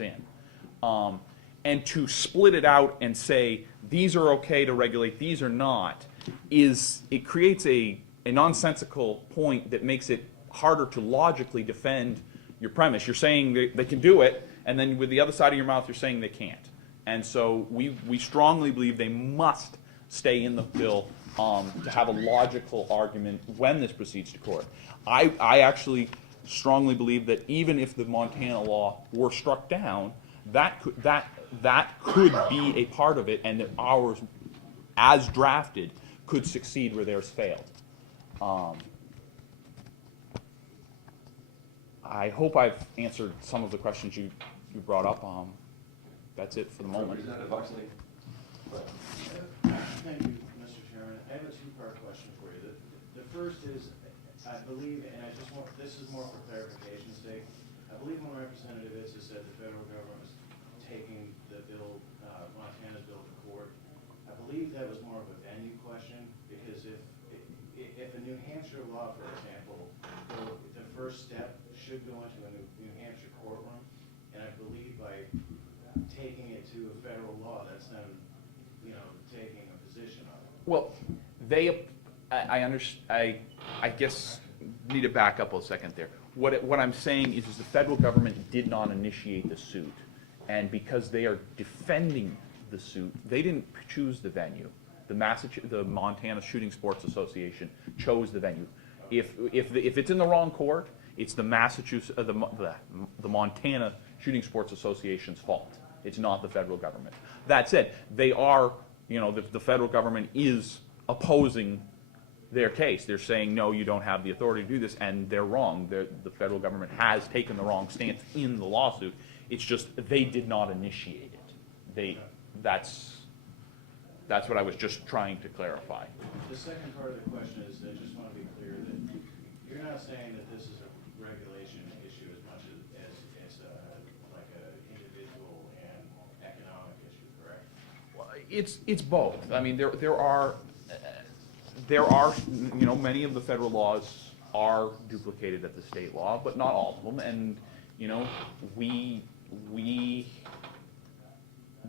comes in. And to split it out and say, these are okay to regulate, these are not, it creates a nonsensical point that makes it harder to logically defend your premise. You're saying they can do it, and then with the other side of your mouth, you're saying they can't. And so we strongly believe they must stay in the bill to have a logical argument when this proceeds to court. I actually strongly believe that even if the Montana law were struck down, that could be a part of it, and that ours, as drafted, could succeed where theirs failed. I hope I've answered some of the questions you brought up. That's it for the moment. Representative Huxley. Thank you, Mr. Chairman. I have a two-part question for you. The first is, I believe, and this is more for clarification's sake, I believe when Representative Itza said the federal government was taking the bill, Montana's bill to court, I believe that was more of a venue question, because if a New Hampshire law, for example, the first step should go into a New Hampshire courtroom, and I believe by taking it to a federal law, that's them, taking a position on it. Well, I guess need to back up a second there. What I'm saying is the federal government did not initiate the suit, and because they are defending the suit, they didn't choose the venue. The Montana Shooting Sports Association chose the venue. If it's in the wrong court, it's the Montana Shooting Sports Association's fault. It's not the federal government. That said, they are, the federal government is opposing their case. They're saying, no, you don't have the authority to do this, and they're wrong. The federal government has taken the wrong stance in the lawsuit. It's just they did not initiate it. That's what I was just trying to clarify. The second part of the question is, I just want to be clear that you're not saying that this is a regulation issue as much as like an individual and economic issue, correct? Well, it's both. I mean, there are many of the federal laws are duplicated at the state law, but not all of them. And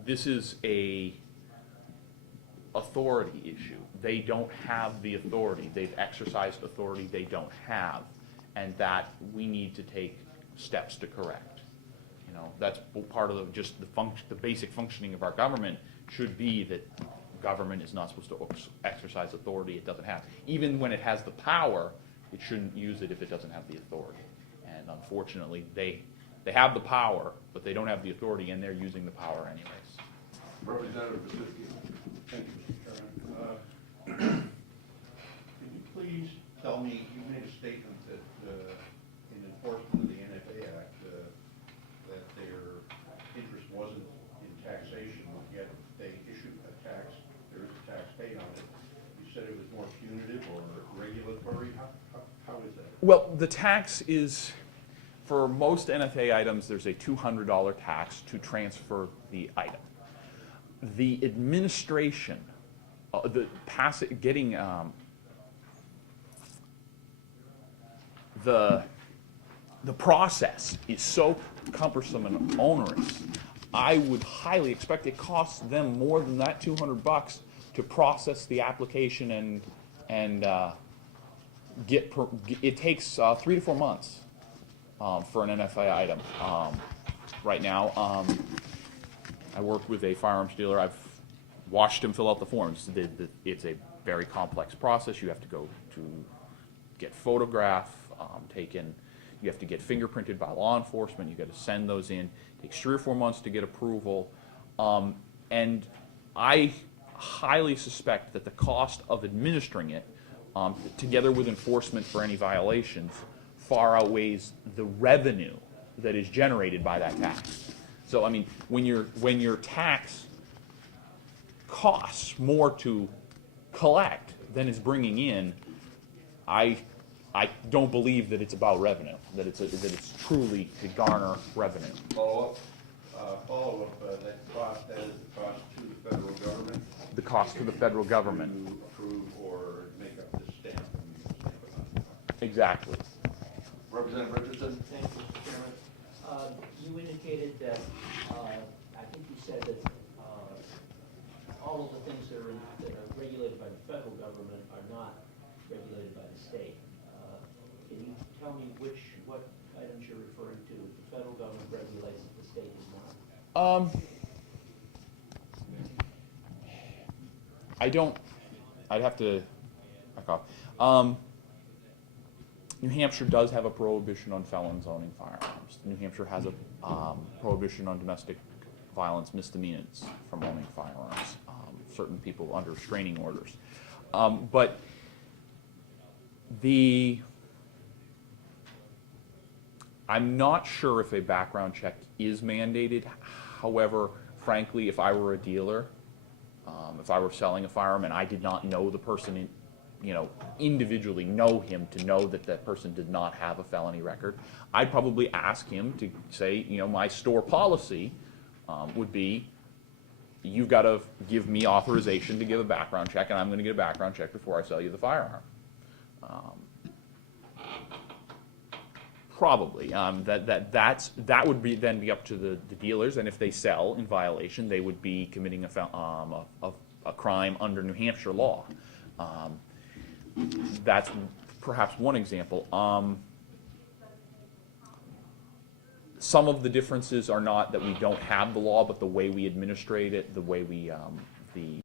this is a authority issue. They don't have the authority. They've exercised authority they don't have, and that we need to take steps to correct. That's part of the basic functioning of our government should be that government is not supposed to exercise authority it doesn't have. Even when it has the power, it shouldn't use it if it doesn't have the authority. And unfortunately, they have the power, but they don't have the authority, and they're using the power anyways. Representative Brzezinski. Thank you, Mr. Chairman. Can you please tell me, you made a statement that in enforcement of the NFA Act, that their interest wasn't in taxation, yet they issued a tax, there is a tax paid on it. You said it was more punitive or regulatory. How is that? Well, the tax is, for most NFA items, there's a $200 tax to transfer the item. The administration, the process is so cumbersome and onerous. I would highly expect it costs them more than that $200 to process the application and it takes 3 to 4 months for an NFA item. Right now, I work with a firearms dealer. I've watched him fill out the forms. It's a very complex process. You have to go to get photograph taken. You have to get fingerprinted by law enforcement. You got to send those in. It takes 3 or 4 months to get approval. And I highly suspect that the cost of administering it, together with enforcement for any violations, far outweighs the revenue that is generated by that tax. So I mean, when your tax costs more to collect than it's bringing in, I don't believe that it's about revenue. That it's truly to garner revenue. Follow-up, that is the cost to the federal government. The cost to the federal government. To approve or make up the stamp. Exactly. Representative Richardson. Thank you, Mr. Chairman. You indicated that regulated by the federal government are not regulated by the state. Can you tell me what items you're referring to? The federal government regulates if the state does not. I don't. I'd have to back off. New Hampshire does have a prohibition on felons owning firearms. New Hampshire has a prohibition on domestic violence misdemeanors from owning firearms. Certain people under restraining orders. But I'm not sure if a background check is mandated. However, frankly, if I were a dealer, if I were selling a firearm and I did not know the person, individually know him to know that that person did not have a felony record, I'd probably ask him to say, my store policy would be, you've got to give me authorization to give a background check, and I'm going to get a background check before I sell you the firearm. Probably. That would then be up to the dealers, and if they sell in violation, they would be committing a crime under New Hampshire law. That's perhaps one example. Some of the differences are not that we don't have the law, but the way we administrate it, the way we